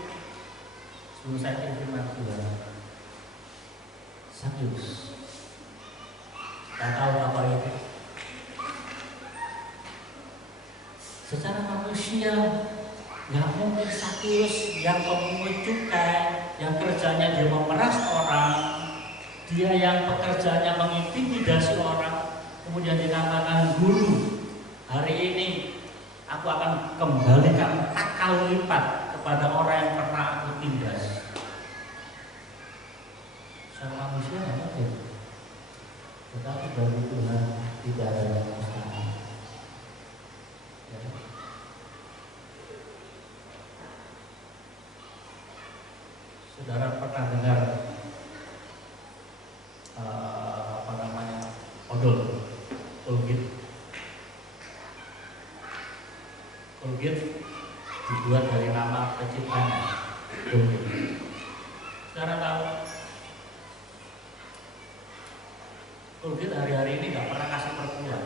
sebelum saya firman Tuhan, Sakyus. Tidak tahu apa itu. Secara manusia nggak mungkin Sakeus yang pemungut cukai, yang kerjanya dia memeras orang, dia yang pekerjaannya mengintimidasi orang, kemudian dikatakan guru, hari ini aku akan kembalikan 4 kali lipat kepada orang yang pernah aku tindas. Secara manusia nggak mungkin, tetapi bagi Tuhan tidak ada yang mustahil. Ya. Saudara pernah dengar apa namanya, odol, Colgate? Colgate dibuat dari nama penciptanya, Colgate. Saudara tahu Colgate hari-hari ini nggak pernah kasih perpuluhan,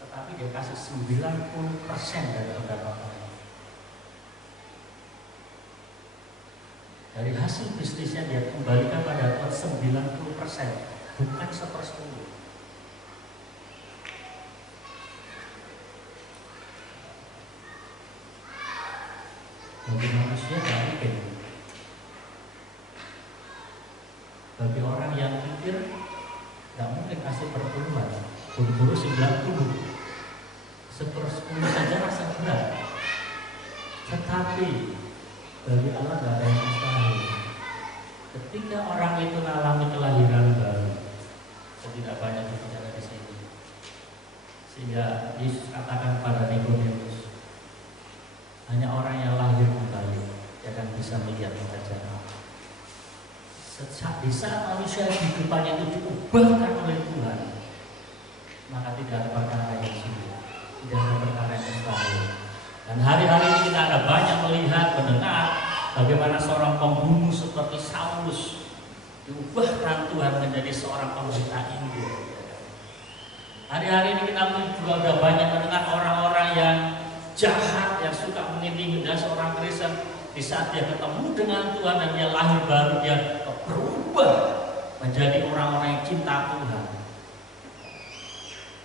tetapi dia kasih 90% dari pendapatannya. Dari hasil bisnisnya dia kembalikan pada Tuhan 90%, bukan 1/10. Bagi manusia tidak mungkin. Bagi orang yang pikir tidak mungkin kasih perpuluhan, buru-buru 90, 1/10 saja rasa berat. Tetapi bagi Allah tidak ada yang mustahil. Ketika orang itu mengalami kelahiran baru, saya tidak banyak bicara di sini, sehingga Yesus katakan pada Nikodemus, hanya orang yang lahir kembali yang akan bisa melihat kerajaan Allah. Di saat manusia kehidupannya itu diubahkan oleh Tuhan, maka tidak ada perkara yang sulit, tidak ada perkara yang mustahil. Dan hari-hari ini kita ada banyak melihat, mendengar bagaimana seorang pembunuh seperti Saulus diubahkan Tuhan menjadi seorang penderita Injil. Hari-hari ini kita juga sudah banyak mendengar orang-orang yang jahat, yang suka mengintimidasi orang Kristen. Di saat dia ketemu dengan Tuhan dan dia lahir baru, dia berubah menjadi orang-orang yang cinta Tuhan.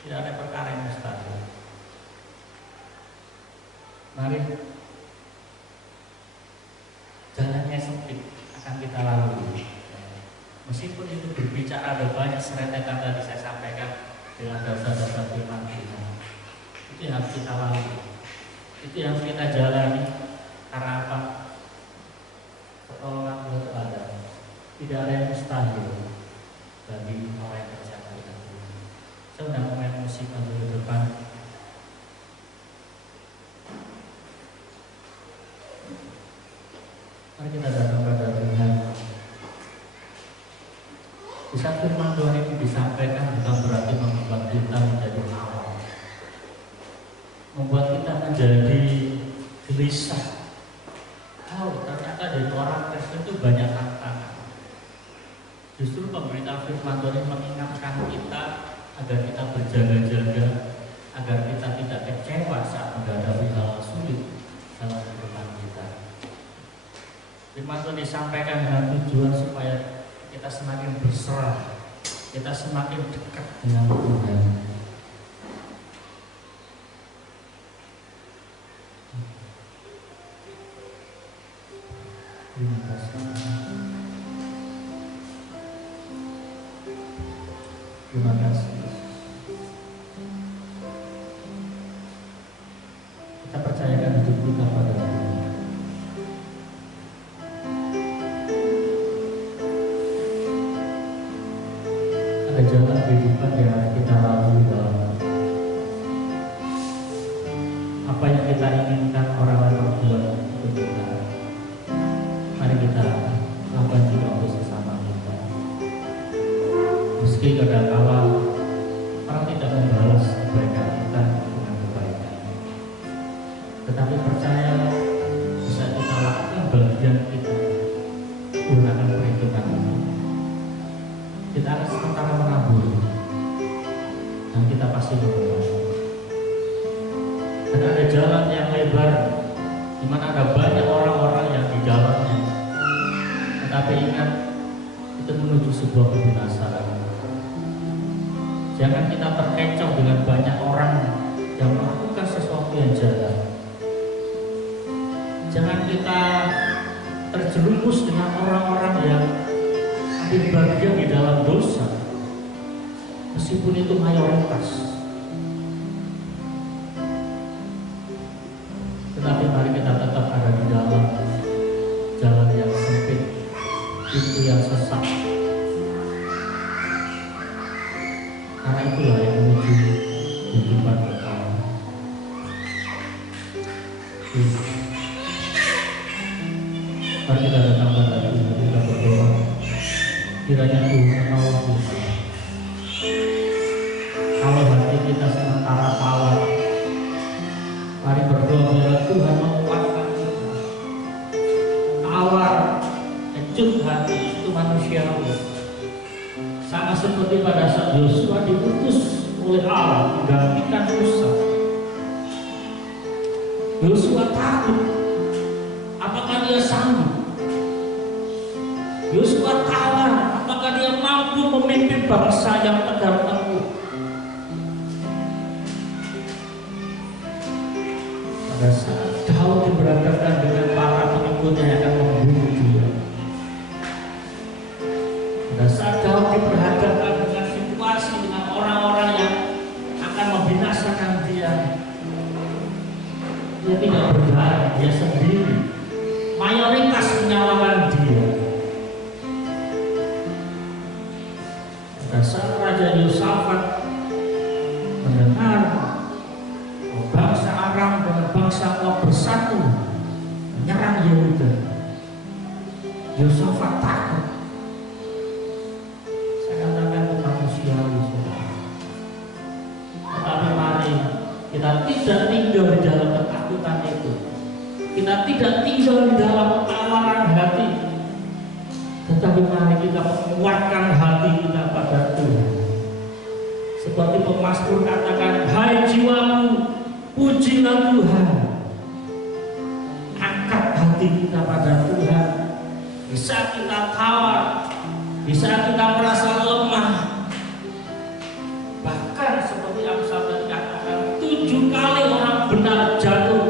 Tidak ada perkara yang mustahil. Mari, jalannya sempit akan kita lalui. Meskipun itu berbicara ada banyak serentetan tadi saya sampaikan dengan dasar-dasar firman Tuhan, itu yang harus kita lalui, itu yang harus kita jalani. Karena apa? Pertolongan Tuhan itu ada. Tidak ada yang mustahil bagi orang yang percaya dengan Tuhan. Saya sudah main musik untuk ke depan. Mari kita datang pada Tuhan. Di saat firman Tuhan ini disampaikan bukan berarti membuat kita menjadi marah, membuat kita menjadi gelisah. Ternyata dari orang Kristen itu banyak tantangan. Justru pemberitahuan firman Tuhan ini mengingatkan kita agar kita berjaga-jaga, agar kita tidak kecewa saat menghadapi hal sulit dalam kehidupan kita. Firman Tuhan disampaikan dengan tujuan supaya kita semakin berserah, kita semakin dekat dengan Tuhan. Terima kasih. Terima kasih. Kita percayakan hidup kita pada Tuhan. Ada jalan kehidupan yang kita lalui dalam apa yang kita inginkan orang lain berbuat untuk kita. Mari kita lakukan juga untuk sesama kita. Meski kadang-kala orang tidak membalas kebaikan kita dengan kebaikan, tetapi percaya bisa kita lakukan bagian kita, Tuhan akan perhitungkan. Kita akan sementara menabur dan kita pasti memulai. Dan ada jalan yang lebar di mana ada banyak orang-orang yang di jalannya, tetapi ingat, itu menuju sebuah kebinasaan. Jangan kita terkecoh dengan banyak orang yang melakukan sesuatu sesuatu yang jahat. Jangan kita terjerumus dengan orang-orang yang ambil bagian di dalam dosa, meskipun itu mayoritas. Tetapi mari kita tetap ada di dalam jalan yang sempit, pintu yang sesat. Karena itulah yang menuju kehidupan kekal. Mari kita datang pada Tuhan, kita berdoa. Kiranya Tuhan Allah kita. Kalau hati kita sementara tawar, mari berdoa biar Tuhan menguatkan kita. Tawar, kecut hati itu manusiawi. Sama seperti pada saat Yosua diutus oleh Allah menggantikan Musa. Yosua takut. Apakah dia sanggup? Yosua tawar. Apakah dia mampu memimpin bangsa yang tegar tengguh? Pada saat Daud diberhadapkan dengan para pengikutnya yang akan membunuh dia. Pada saat Daud diberhadapkan dengan situasi dengan orang-orang yang akan membinasakan dia, dia tidak berani, dia sendiri. Mayoritas menyalahkan dia. Pada saat Raja Yosafat mendengar bangsa Aram dengan bangsa Moab bersatu menyerang Yehuda, Yosafat takut. Saya katakan itu manusiawi, tetapi mari kita tidak tinggal di dalam ketakutan itu. Kita tidak tinggal di dalam ketawaran hati, tetapi mari kita menguatkan hati kita pada Tuhan. Seperti pemazmur katakan, hai jiwaku, pujilah Tuhan. Angkat hati kita pada Tuhan. Di saat kita tawar, di saat kita merasa lemah, bahkan seperti Amsal tadi katakan, 7 kali orang benar jatuh,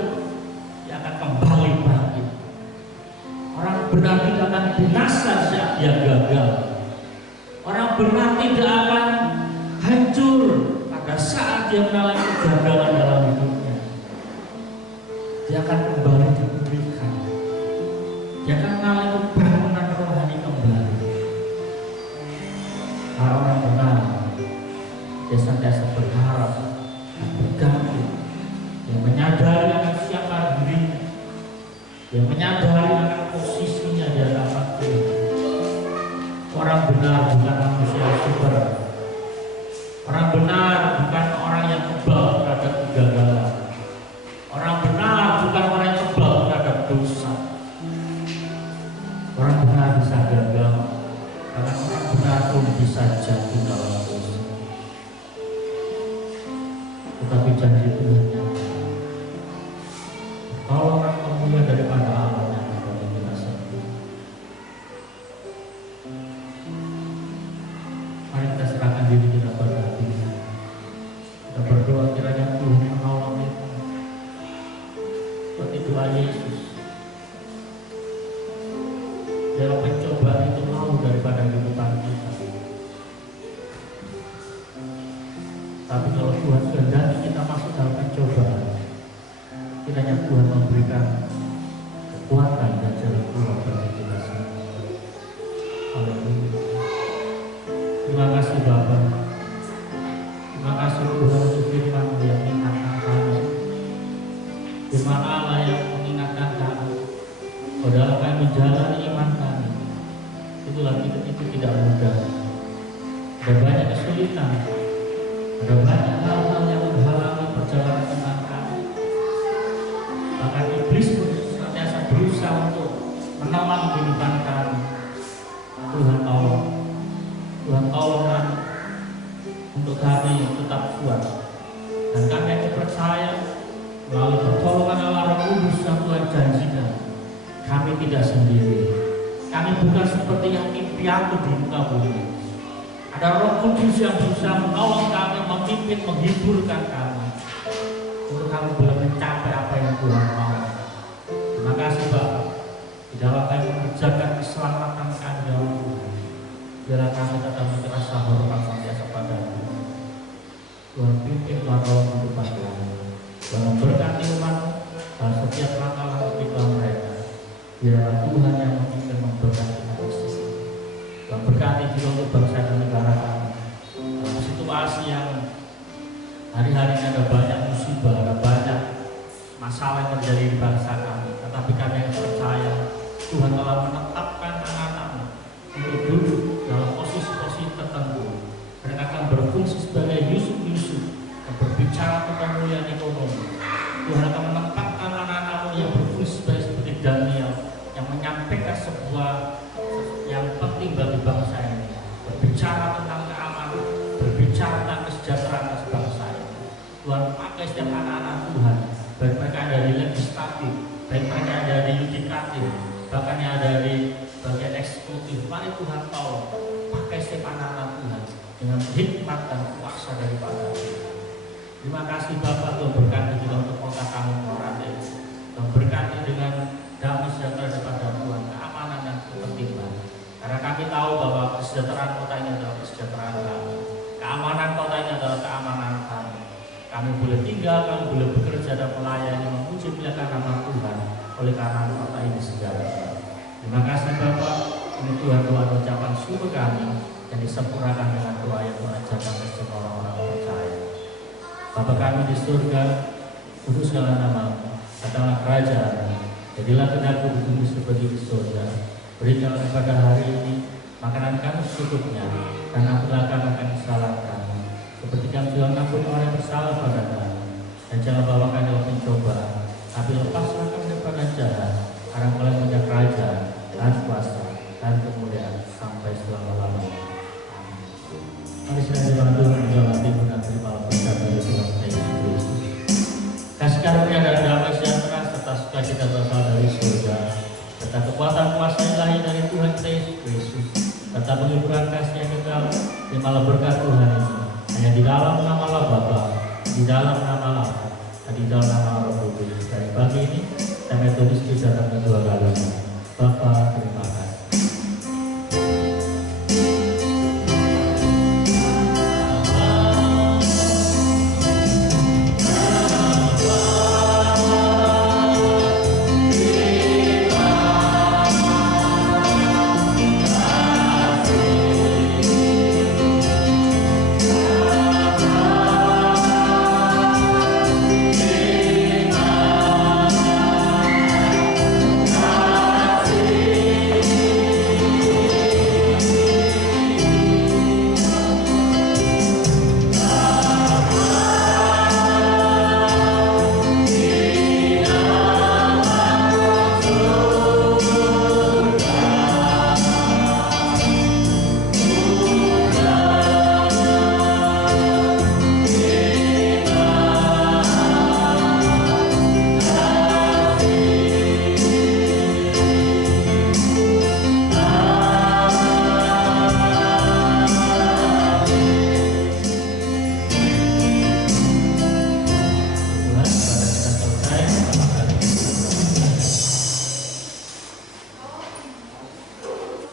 dia akan kembali bangkit. Orang benar tidak akan binasa saat dia gagal. Orang benar tidak akan hancur pada saat dia mengalami kegagalan dalam hidupnya. Dia akan kembali dipulihkan. Dia akan mengalami kebangunan rohani kembali. Para orang benar, dia senantiasa berharap dan bergantung. Dia menyadari akan siapa dirinya. Dia menyadari akan posisinya di hadapan Tuhan. Orang benar bukan manusia super. Orang benar bukan orang yang kebal terhadap kegagalan. Orang benar bukan orang yang kebal terhadap dosa. Orang benar bisa gagal, karena orang benar pun bisa jatuh dalam dosa. Tetapi janji Tuhan nyata. Kalau orang kemuliaan daripada Allah yang kepada kita sendiri. Mari kita serahkan diri kita pada Tuhan. Kita berdoa kiranya Tuhan menolong kita. Seperti doa Yesus. Dalam pencobaan itu mau daripada kehidupan kita. Tapi kalau Tuhan kehendaki kita masuk dalam pencobaan, kiranya Tuhan memberikan kekuatan dan jalan keluar bagi kita semua. Haleluya. Terima kasih Bapa. Terima kasih Tuhan untuk firman yang mengingatkan kami. Firman Allah yang mengingatkan kami bahwa kami menjalani iman kami. Itulah itu tidak mudah. Ada banyak kesulitan. Ada banyak hal-hal yang menghalangi perjalanan iman kami. Bahkan iblis pun senantiasa berusaha untuk menolak kehidupan kami. Tuhan tolong. Tuhan tolong kami untuk kami tetap kuat. Dan kami yang percaya melalui pertolongan Allah Roh Kudus yang Tuhan janjikan, kami tidak sendiri. Kami bukan seperti yang piatu di muka bumi. Ada Roh Kudus yang berusaha menolong kami, memimpin, menghiburkan kami. untuk kami boleh mencapai apa yang Tuhan mau. Terima kasih Bapak, di dalam kami mengerjakan keselamatan kami ya Tuhan, biarlah kami tetap merasa hormat senantiasa padamu. Tuhan pimpin Tuhan tolong kehidupan kami, Tuhan memberkati umat dalam setiap langkah-langkah kehidupan mereka. Biarlah Tuhan yang memimpin memberkati kami. Tuhan berkati juga untuk bangsa dan negara kami dalam situasi yang hari-hari ini ada banyak musibah, ada banyak masalah yang terjadi di bangsa kami. Tetapi kami yang percaya Tuhan telah menetapkan anak-anak-Mu untuk duduk dalam posisi-posisi tertentu. Mereka akan berfungsi sebagai Yusuf-Yusuf yang berbicara tentang pemulihan ekonomi. Tuhan akan menempatkan anak-anak-Mu yang berfungsi seperti Daniel yang menyampaikan sebuah yang penting bagi bangsa ini, berbicara tentang keamanan, berbicara tentang kesejahteraan bangsa ini. Tuhan pakai setiap anak-anak Tuhan, baik mereka ada di legislatif, baik mereka ada di yudikatif, bahkan yang ada di bagian eksekutif. Mari Tuhan tolong pakai setiap anak-anak Tuhan dengan hikmat dan kuasa daripada Tuhan. Terima kasih Bapak, Tuhan berkati juga untuk kota kami Morate. Tuhan berkati dengan damai sejahtera daripada Tuhan, keamanan yang tertimbang. Karena kami tahu bahwa kesejahteraan kota ini adalah kesejahteraan kami, keamanan kota ini adalah keamanan kami. Kami boleh tinggal, kami boleh bekerja dan melayani, memuji muliakan nama Tuhan oleh karena kota ini segala. Terima kasih Bapak, ini Tuhan ucapan syukur kami yang disempurnakan dengan doa yang mengajarkan semua orang-orang percaya. Bapa kami di surga, kuduskanlah nama-Mu, datanglah kerajaan-Mu, jadilah kehendak-Mu di bumi seperti di surga. Berikanlah kepada hari ini makanan kami secukupnya, dan ampunilah kami akan kesalahan kami, seperti kami juga mengampuni orang yang bersalah pada kami. Dan jangan bawa kami dalam pencobaan, tapi lepaslah kami daripada jahat, karena Engkau yang punya kerajaan dan kuasa dan kemuliaan sampai selama-lamanya. Mari kita dibantu menjalankan Tuhan dan terima berkat dari Tuhan Yesus Kristus. Kasih karunia dan damai sejahtera serta sukacita berasal dari surga, serta kekuatan kuasa ilahi dari Tuhan Yesus Kristus, serta penghiburan kasih yang kekal, terimalah berkat Tuhan ini hanya di dalam nama Allah Bapa, di dalam nama Allah, dan di dalam nama Roh Kudus. Dari pagi ini, saya metodis bisa datang dua kali. Bapa